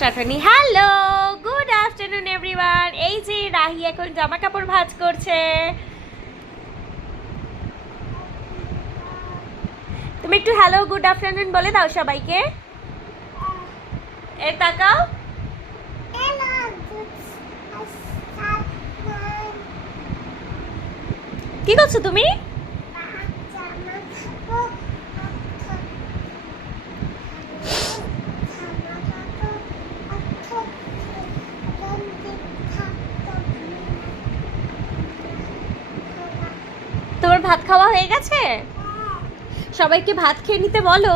Start হয়নি। Hello, good afternoon everyone. এই যে রাহি এখন জামা কাপড় ভাঁজ করছে। তুমি একটু হ্যালো গুড আফটারনুন বলে দাও সবাইকে। এ তাকাও। কি করছো তুমি? তোমার ভাত খাওয়া হয়ে গেছে? সবাইকে ভাত খেয়ে নিতে বলো।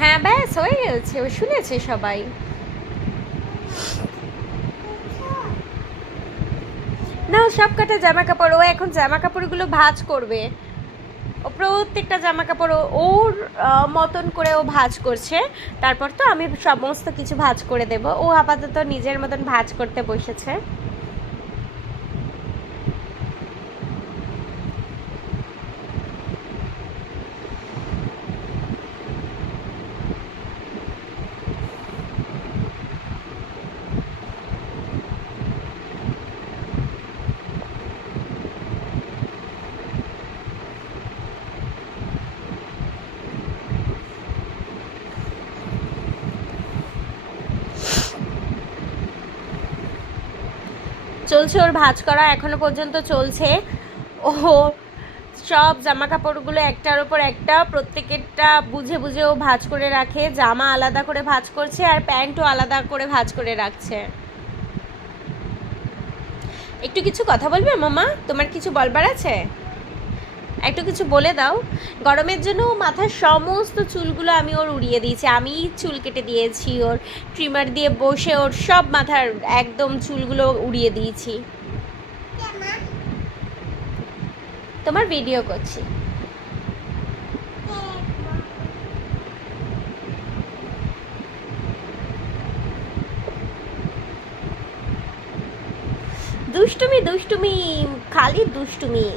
হ্যাঁ ব্যাস হয়ে গেছে, শুনেছে সবাই। না সব কটা জামা কাপড় ও এখন জামা কাপড়গুলো ভাঁজ করবে। ও প্রত্যেকটা জামা কাপড় ওর মতন করে ও ভাঁজ করছে। তারপর তো আমি সমস্ত কিছু ভাঁজ করে দেব। ও আপাতত নিজের মতন ভাঁজ করতে বসেছে। চলছে ওর ভাঁজ করা, এখনো পর্যন্ত চলছে। ও সব জামা কাপড়গুলো একটার উপর একটা প্রত্যেকেরটা বুঝে বুঝে ও ভাঁজ করে রাখে। জামা আলাদা করে ভাঁজ করছে আর প্যান্টও আলাদা করে ভাঁজ করে রাখছে। একটু কিছু কথা বলবে মামা? তোমার কিছু বলবার আছে? একটু কিছু বলে দাও। গরমের জন্য মাথার সমস্ত চুলগুলো আমি ওর উড়িয়ে দিয়েছি। আমি চুল কেটে দিয়েছি ওর, ট্রিমার দিয়ে বসে ওর সব মাথার একদম চুলগুলো উড়িয়ে দিয়েছি। তোমার ভিডিও করছি। দুষ্টুমি দুষ্টুমি, খালি দুষ্টুমি।